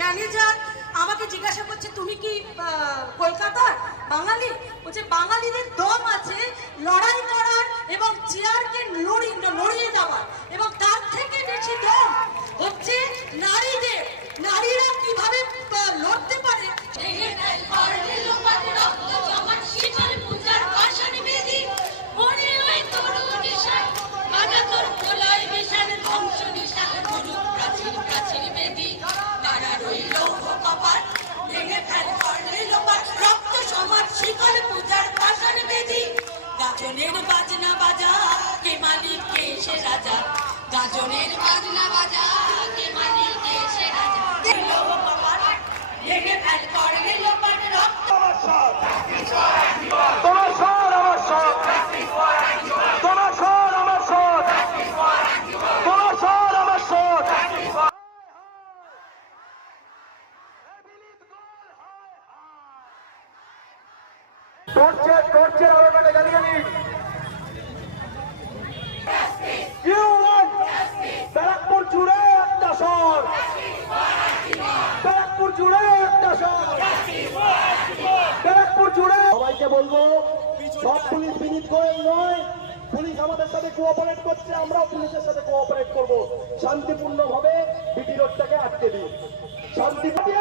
Manager আমাকে জিজ্ঞাসা করছে তুমি কি কলকাতার বাঙালি? বলছে বাঙালিদের দম আছে লড়াই করার এবং চেয়ারকে নড়িয়ে যাওয়ার, এবং তার থেকে বেশি দম হচ্ছে নারীদের। নারীরা কিভাবে লড়তে পারে। গাজনের বাজনা বাজা কে মালিক কে সে রাজা, গাজনের বাজনা বাজা কে মালিক কে সে রাজা। ভেঙে ফেল করলে লোপাট রক্ত তোমার সর আমার সর, তোমার সর আমার সর, তোমার সর আমার সর। টর্চের আলোটাকে জ্বালিয়ে নিন। ব্যারাকপুর জুড়ে একটা সর, ব্যারাকপুর জুড়ে একটা সর, ব্যারাকপুর জুড়ে। সবাইকে বলবো সব পুলিশ বিনীত গোয়েল নয়, পুলিশ আমাদের সাথে কোঅপারেট করছে, আমরাও পুলিশের সাথে কোঅপারেট করবো। শান্তিপূর্ণ ভাবে বিটি রোডটাকে আটকে দিন, শান্তি দিতে